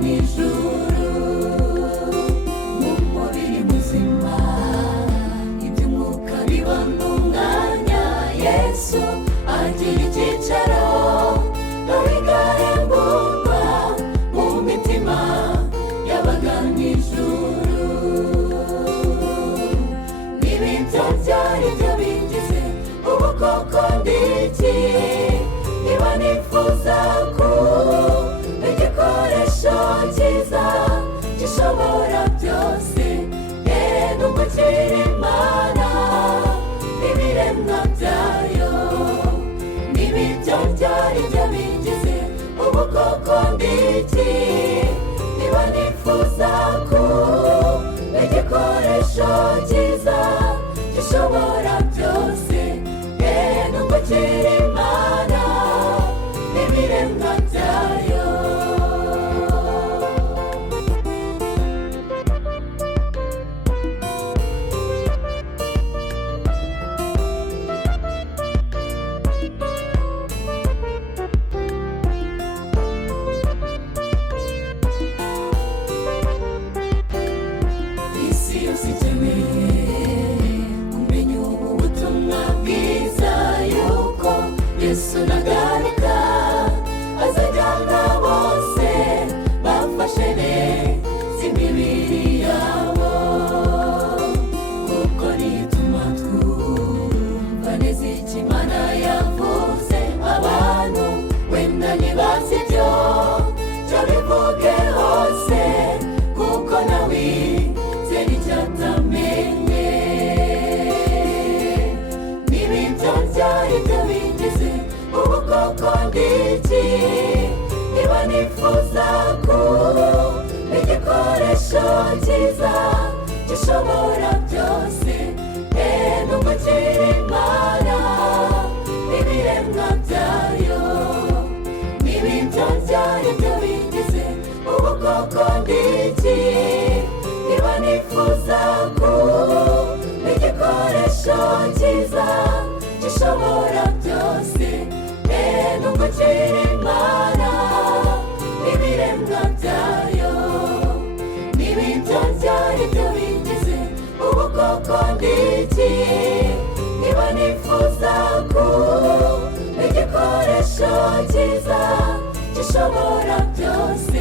n'ijuru mu mubiri muzima, iby'umwuka bibona umwanya. Yesu agira icyicaro nawe igahemburwa mu mitima y'abagana ijuru. N'ibyo byari byo bingize ubu koko ndiki, niba nifuza kuba igikoresho cyiza gishobora byose, nubwo kiri Imana n'ibiremwa byayo. N'ibyo byari byo bingize ubu koko ndiki, niba nifuza kuba igikoresho cyiza gishobora byose, nubwo kiri Imana n'ibiremwa byayo. Isi yose ikeneye kumenya ubu butumwa bwiza, yuko Yesu nagaruka azajyana bose bafashe neza imibiri yabo. Kuko nituma twumva neza icyo Imana yavuze, abantu wenda ntibazi ibyo cyo bivuge hose, kuko nawe zera icyatamenye. N'ibyo byari byo bingize ubu koko ndiki, niba nifuza kuba igikoresho cyiza gishobora byose, nubwo kiri Imana n'ibiremwa byayo. N'ibyo byari byo bingize ubu koko ndiki, niba nifuza kuba igikoresho cyiza gishobora byose, nubwo kiri Imana n'ibiremwa byayo. N'ibyo byari byo bingize ubu koko ndiki, niba nifuza kuba igikoresho cyiza gishobora byose,